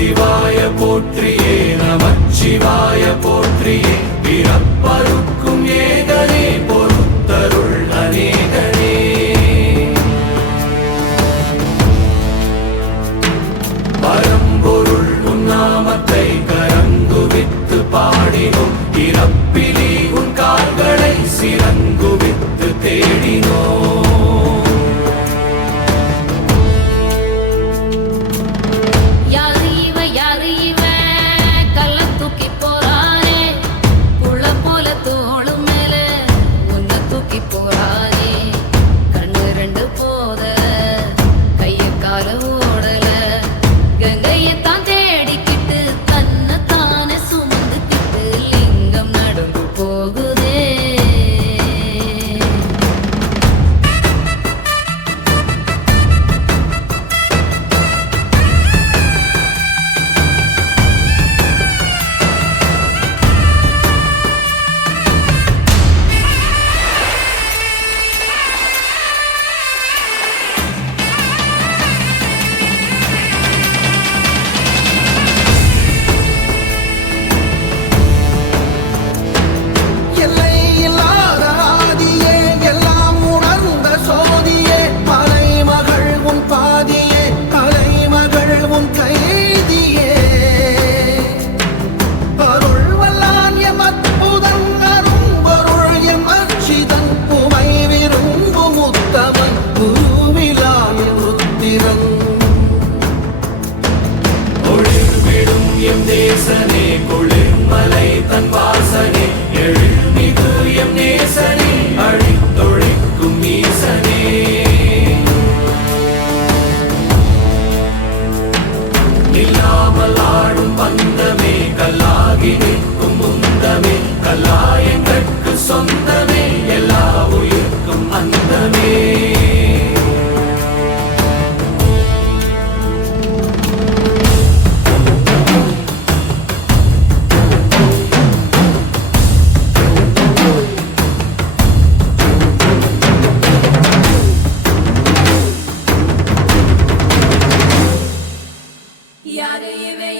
சிவாய போற்றியே நமச்சிவாய போற்றியே பிறப்பருக்கும் ஏகனே பொறுத்தருள் அநேகனே பரம்பொருள் உன்னாமத்தை கரங்குவித்து பாடினோம் இறப்பிலி உன் கால்களை சிறங்குவித்து தேடினோம் நேசனே குளிர்மலை தன் வாசனே எழுமிகு எம் நேசனே அழித்தொழிக்கும் ஈசனே இல்லாமல் ஆடும் பந்தமே கல்லாகி நிற்கும் முந்தமே கல்லாயங்கட்கு சொந்தமே எல்லா உயிர்க்கும் அந்தமே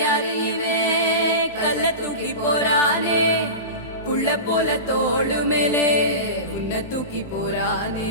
யாரு இவே கல்ல தூக்கி போறானே புள்ள போல தோளு மேலே உன்னை தூக்கி போறானே